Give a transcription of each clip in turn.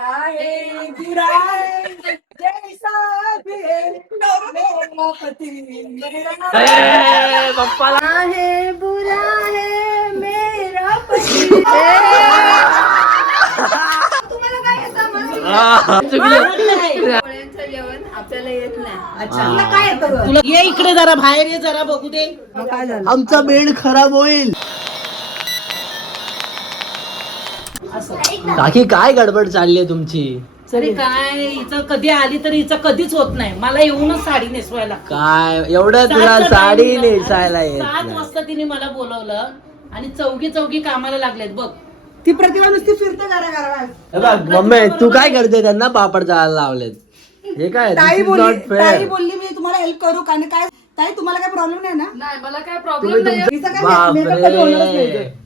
अच्छा है बुरा है जैसा भी है मेरा पति मेरा पप्पाला है बुरा है मेरा पति तुम्हाला काय येतं पोळ्यांचं जेवण आपल्याला येत नाही. अच्छा तुला काय येतं गं? तुला ये इकडे जरा बाहेर ये जरा बघू दे. मग काय झालं? आमचा बेड खराब होईल. काकी काय गडबड चालली आहे तुमची? अरे काय हिचं कधी आली तर हिचं कधीच होत नाही. मला येऊनच साडी नेसवायला. काय एवढं तुला साडी नेसायला येत 7 नाही. वाजता तिने मला बोलवलं आणि चौघी कामाला लागलेत बघ. ती प्रतिभा नुसती फिरते घरा हे बघ मम्मी तू काय करते? त्यांना पापड चालायला लावलेत. हे काय ताई This is बोलली not fair. ताई बोलली मी तुम्हाला हेल्प करू का? आणि काय ताई तुम्हाला काय प्रॉब्लेम नाही ना? नाही मला काय तुम्ही प्रॉब्लेम नाही. हिचा काय मेकअप कधी होणारच नाही बापरे. इथं.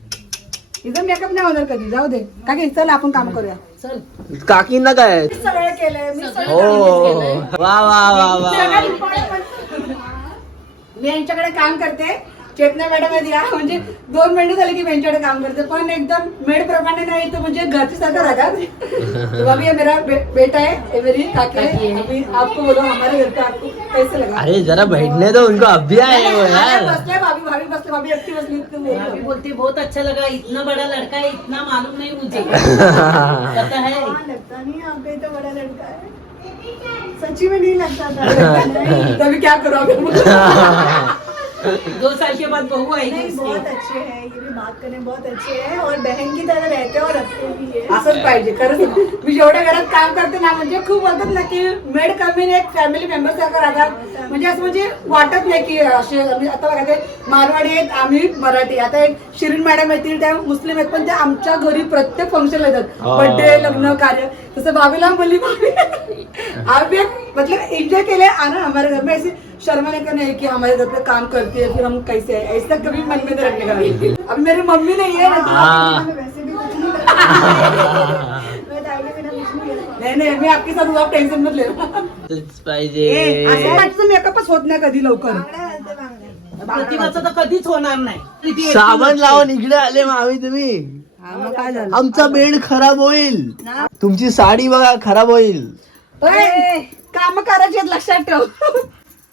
हिचा मेकअप नाही होणार कधी. जाऊ दे का की चल आपण काम करूया. चल काकींना काय मी सगळं केलंय मी सगळं हो वा वा वा वा मी यांच्याकडे काम करते. चेतना मॅडम दिला म्हणजे 2 महिने झाले की मी यांच्याकडे काम करते. पण एकदम मेड प्रमाणे नाही तो म्हणजे घरची सारखं राहतात. तो अभी ये मेरा बेटा है, ये मेरी काकी है. अभी आपको बोलो हमारे घर पे आपको कैसे लगा? अरे जरा बैठने दो उनको अभी आए हो यार. बसले भाभी भाभी बसले भाभी एकटी बसली तो भाभी बोलती बहुत अच्छा लगा. इतना बड़ा लड़का है इतना मालूम नहीं मुझे. पता है लगता नहीं आपको तो बड़ा लड़का है. सच्ची में नहीं लगता था. तभी क्या करो अभी? 2 साल के बाद बहू आएगी नहीं तो उसकी. बहुत अच्छे हैं, ये भी बात करने बहुत अच्छे हैं और बहन की तरह रहते हैं और रखते भी है. असंच पाहिजे खरंच. मी जेवढ्या घरात काम करते ना म्हणजे खूप बोलतात ना की मेड कमी एक फॅमिली मेंबर सारखं राहतात. म्हणजे असं म्हणजे वाटत नाही की असे आता बघा ते मारवाडी आहेत आम्ही मराठी. आता एक शिरीन मॅडम येतील त्या मुस्लिम आहेत पण त्या आमच्या घरी प्रत्येक फंक्शनला येतात. बर्थडे लग्न कार्य. तसं भाभीला बोलली भाभी आप भी मतलब एंजॉय केले आना हमारे घर में. ऐसे शर्माने का नहीं कि हमारे घर पे काम करती है फिर हम कैसे है ऐसा कभी मन में नहीं रखने का. अब मेरी मम्मी नहीं है वैसे भी कुछ नहीं नहीं मैं आपके साथ हूँ. आप टेंशन मत ले. पाहिजे असं मेकअपच होत नाही कधी लवकर. प्रतिभाचं तर कधीच होणार नाही. किती साबण लावून इकडे आले मामी तुम्ही. मग काय झालं? आमचा बेड खराब होईल. तुमची साडी बघा खराब होईल. काम करायचे आहेत, लक्षात ठेव.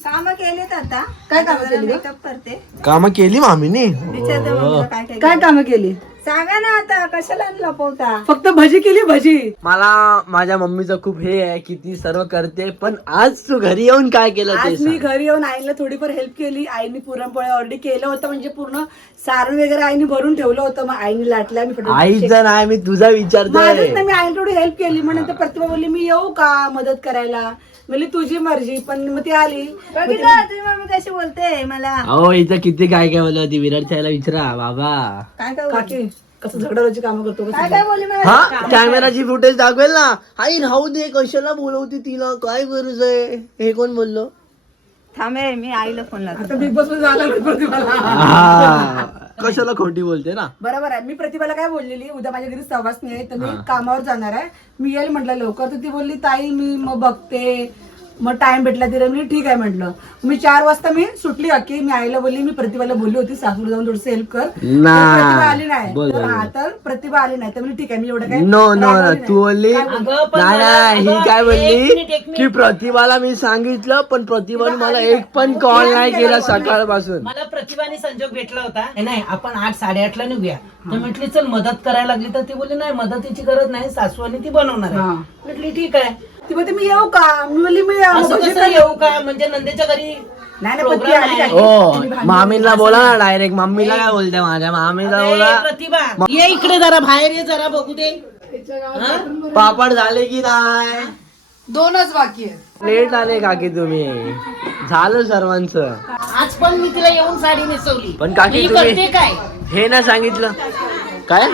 काम केलेत आता. काय कामं केली गं? मेकअप करते. काम केली मामीने. विचारते मम्मीला काय काय काय कामं केली? सांगा ना आता कशाला लपवता. फक्त भजी केली भजी. मला माझ्या मम्मीचं खूप हे आहे की ती सर्व करते पण आज तू घरी येऊन काय केलं ते आज मी सांग. घरी येऊन आईला थोडीफार हेल्प केली. आईने पुरणपोळ्या ऑलरेडी केलं होतं म्हणजे पूर्ण सारण वगैरे आईने भरून ठेवलं होतं. मग आईने लाटल्या मी फटाफट आईचं नाही मी तुझा माझंच विचारतोय. नाही मी आईने थोडी हेल्प केली. मग नंतर प्रतिभा बोलली मी येऊ का मदत करायला. म्हणली तुझी मर्जी. पण मग ती आली. बघितलं तुझी मम्मी कशी बोलते मला. अहो इथं किती काय काय बोलत होती. विराट सायला विचारा बाबा. काय काय बोलली? काकी कसं झगडाची कामं करतो काय काय बोलली मला. हा कॅमेराची फुटेज दाखवेल ना. आई राहू दे कशाला बोलवती तिला काय गरज आहे. हे कोण बोललो. थांबे मी आईला फोन लावतो. आता बिग बॉस मध्ये झाला प्रतिभाला. हा, कशाला खोटी बोलते ना. बरोबर आहे. मी प्रतिभाला काय बोललेली उद्या माझ्या घरी सवासणी आहे तर मी कामावर जाणार आहे मी येईल म्हटलं लवकर. तर ती बोलली ताई मी मग बघते. मग टाइम भेटला तिला मी ठीक आहे म्हटलं. मी 4 वाजता मी सुटली अख्खी. मी आईला बोलली मी प्रतिभाला बोलली होती सासूला जाऊन थोडस हेल्प कर. प्रतिभा आली नाही. तर प्रतिभा आली नाही तर मी ठीक आहे मी एवढं काय नो नो रागवली नाही. तू बोलली अगं, पण नाही मला- ही अगं, काय एक बोलली मिनिट. की प्रतिभाला मी सांगितलं पण प्रतिभाने मला एक पण कॉल नाही केला सकाळपासून. मला प्रतिभाने संजोग भेटला होता. नाही आपण 8 8:30 निघूया. तर म्हटली चल मदत करायला लागली तर ती बोलली नाही मदतीची गरज नाही सासू आणि ती बनवणार आहे. म्हटली ठीक आहे. ती बोलते मी येऊ का. मी बोलली मी असं कसं येऊ का म्हणजे नंदेच्या घरी नाही पण ती program आली आहे. काय. हो मामीला बोला ना डायरेक्ट. मम्मीला काय बोलते माझ्या मामीला अरे, बोला. प्रतिभा ये इकडे जरा बाहेर ये जरा बघू दे. हा? पापड झाले की नाही. 2च बाकी आहे. लेट आले काकी तुम्ही. झालं सर्वांचं. आज पण मी तिला येऊन साडी नेसवली. पण काकी मी तुम्ही- करते काय हे ना सांगितलं काय.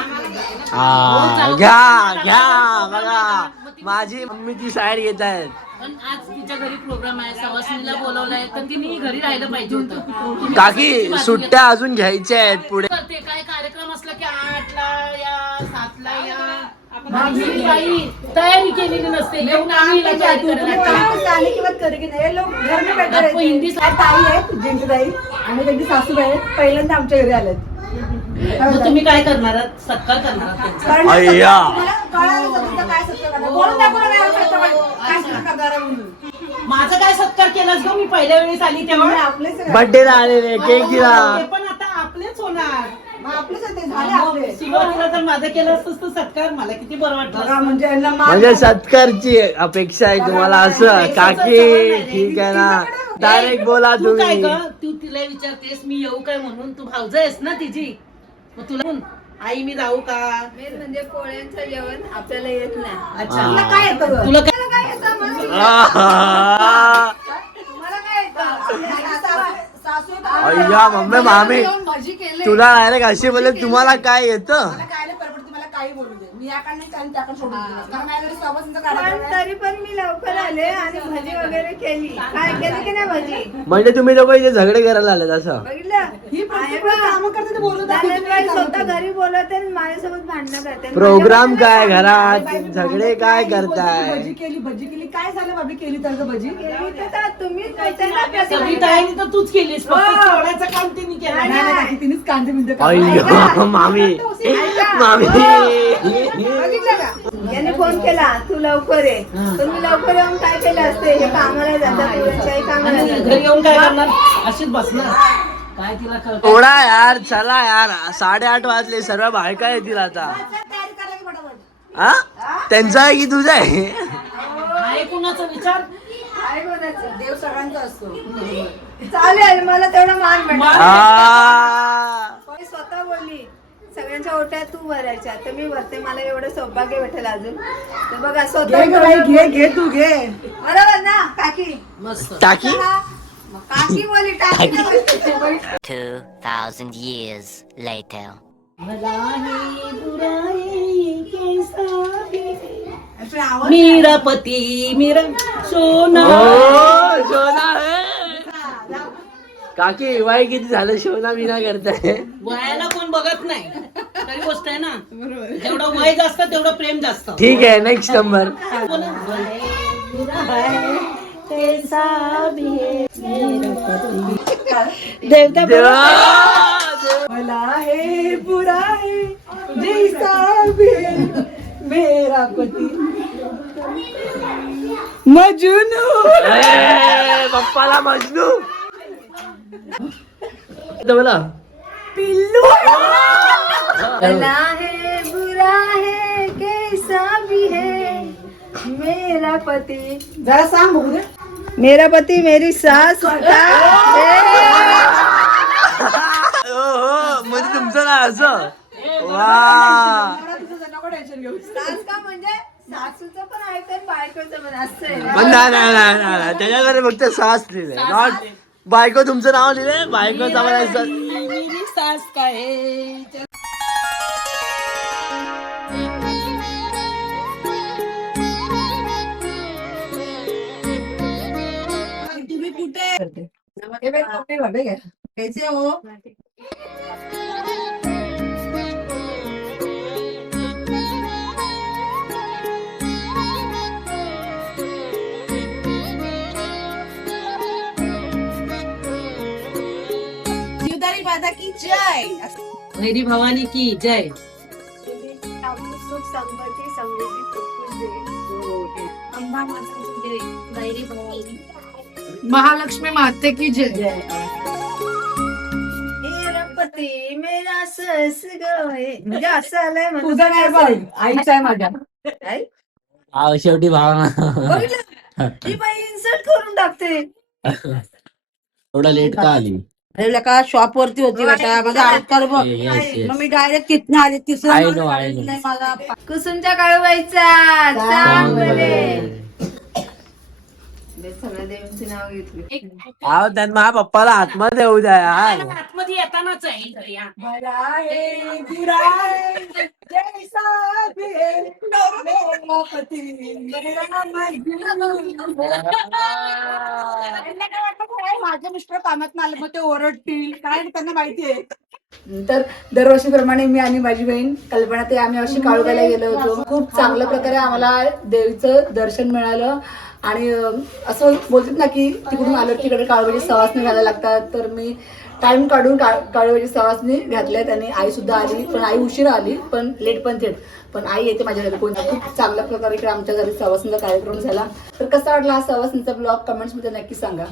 घ्या घ्या बघा माझी मम्मीची साईड घेत आहेत. पण आज तिच्या घरी प्रोग्राम आहे सवासणीला बोलवलाय तर तिने घरी राहायला पाहिजे होतं. काकी सुट्ट्या अजून घ्यायच्या आहेत पुढे. करते काय कार्यक्रम असला की 8ला या 7ला या. माझी बाई तयारी केलेली नसते. येऊन आम्ही हिला तयारी करायला लागतो. आने की बात करेगी ना ये लोग घर में बैठे आपको रहते हैं. हिंदी ताई आहेत जिंकूताई आणि त्यांची सासूबाई आहेत पहिल्यांदा आमच्या घरी आल्यात. मग तुम्ही काय करणार आहात? सत्कार करणार आहात त्यांचा? कारण अय्या. तुम्हाला कळालं का तुमचं काय सत्कार करणार? बोलून दाखवा ना काय सत्कार करणार आहे म्हणून. माझा काय सत्कार केलास गं? मी पहिल्या वेळेस आली तेव्हा आपलेच आहे. बर्थडेला आलेले केक दिला. ते पण आता आपलेच होणार. मग आपलेच आहे ते, झाले आपले. सुरुवातीला तर माझं केलं असतं तर सत्कार, मला किती बरं वाटलं बघा असतं. म्हणजे यांना मान- म्हणजे सत्कारची अपेक्षा आहे तुम्हाला असं काकी ठीक आहे ना डायरेक्ट बोला तू काय तुम्ही. ग? तू तिला विचारतेस मी येऊ काय म्हणून? तू भावज आहेस ना तिची, मग तुला म्हणून, आई मी जाऊ का? मेन म्हणजे पोळ्यांचं जेवण आपल्याला येत नाही. अच्छा, तुला काय येतं गं? तुला काय? काय येतं मग? आहा. तुम्हाला काय येतं? आपल्या सासू अय्या मम्मी मामी येऊन भजी केले. तुला डायरेक्ट अशी बोलले तुम्हाला काय येतं. मला काय नाही परवडत, तुम्हाला काही बोलू दे. मी याकडे नाही आणि त्याकडे सोडून दिलं. कारण माझ्या घरी सवासणीचा पण कार्यक्रम आहे. तरी पण मी लवकर आले आणि भजी वगैरे केली. काय केली की नाही भजी? म्हणजे तुम्ही लोक इथे झगडे करायला आले असं. बघितलं? ही प्रत्येक वेळी कामं करते ते बोलू दे. दादाबाई स्वतः घरी बोलवते आणि माझ्यासोबत भांडणं करते. प्रोग्राम काय घरात बाई, झगडे काय ही बोलते, करताय. भजी केली काय झालं बाबी केली तर गं भजी केली तर आता तुम्हीच बोलताय ना सगळी प्रत्येक तयारी तर तूच केलीस, फक्त सोडायचं काम तिने केलं. नाही, नाही, नाही, तिनेच कांदे बिंदे अय्या मामी मामी बघितलं का? याने फोन केला तू लवकर ये. तुम्ही लवकर येऊन काय केलं असते? हे कामाला जातात पुरणच्याही कामाला आणि जातात. घरी येऊन काय करणार? अशीच बसणार. काय तिला कळतं? थोडा यार चला यार 8:30 वाजले सर्व बायका येतील आता. तयारी करा की फटाफट. हा त्यांचा आहे की तुझा आहे. आहे कुणाचा विचार? काय बोलायचं? देव सगळ्यांचा असतो. चालेल मला तेवढा मान भेटला. आ. मी स्वतः बोलली सगळ्यांच्या ओट्या तू भरायच्या तर मी भरते. मला एवढं सौभाग्य भेटेल अजून. तर बघा घे स्वतः गं बाई, घे तू घे. बरोबर ना काकी? मस्त. टाकी मग काकी बोली टाकी ना बोलते. 2,000 years later. भला है बुरा है कैसा है असं आवाज मेरा पती मेरा सोना. हो शोना है. काकी वय किती झालं शोना बिना करताय. वयाला कोण बघत नाही, खरी गोष्ट आहे ना. जेवढं वय जास्त तेवढं प्रेम जास्त. ठीक आहे नेक्स्ट नंबर. बोला. भला है, बुरा है, कैसा भी है मेरा पती. देवता बोला. भला है बुरा है जैसा भी है मेरा पती मजनू. पप्पाला मजनू बोला. पिल्लू. भला है बुरा है कैसा भी है मेरा पति. जरा सांग बघू दे. मेरा पति मेरी सास हो म्हणजे तुमचं ना असं वा. नको टेन्शन घेऊ. सास का म्हणजे सासूचं पण ऐकत बायकोचं पण असं आहे ना. पण नाही त्याच्याकडे फक्त सास लिहिले नॉट बायको. तुमचं नाव लिहिले बायकोचा म्हणायचं. मेरी सास का है. तुम्ही कुठे कैसे हो. जीवदारी माता की जय. मेरी भवानी की जय. सुख संपत्ती समृद्धी खुश दे. अंबा माता की जय. गैरी भवानी. महालक्ष्मी माते की जय. मेरा पती मेरा सस गए. म्हणजे असं आलंय म्हणून. तुझं नाही बघ आईचं आहे माझ्या. आई? शेवटी भावना बघितलं? ही बाई इन्सल्ट करून टाकते. थोडा लेट का आली. अरे का शॉप वरती होती बेटा माझा आजकाल बघ. मग मी डायरेक्ट तिथनं आले. तिसरं मला कुसुमच्या काळूबाईचा चांगले. सगळं देवींची नाव घेतली. त्यांना माझ्या पप्पाला आतमध्ये येऊ द्या यार. आतमध्ये येतानाच आहे या. भला है बुरा है जैसा भी है मेरा पति मेरा मजनू. त्यांना काय वाटतं काय माझे मिस्टर कामात आले मग ते ओरडतील काय त्यांना माहिती आहे. तर दरवर्षीप्रमाणे मी आणि माझी बहीण कल्पना ते आम्ही अशी काळूबाईला गेलो होतो. खूप चांगल्या प्रकारे आम्हाला देवीचं दर्शन मिळालं. आणि असं बोलतात ना की तिकडून आलं तिकडे काळूबाईची सवासणी घालायला लागतात. तर मी टाइम काढून काळूबाईची सवासणी घातल्या त्यांनी. आई सुद्धा आली, पण आई उशिरा आली, पण लेट पण थेट. पण आई येते माझ्या घरी. खूप चांगल्या प्रकारे इकडे आमच्या घरी सवासणीचा कार्यक्रम झाला. तर कसा वाटला हा सवासणीचा ब्लॉग कमेंट्स मध्ये नक्की सांगा.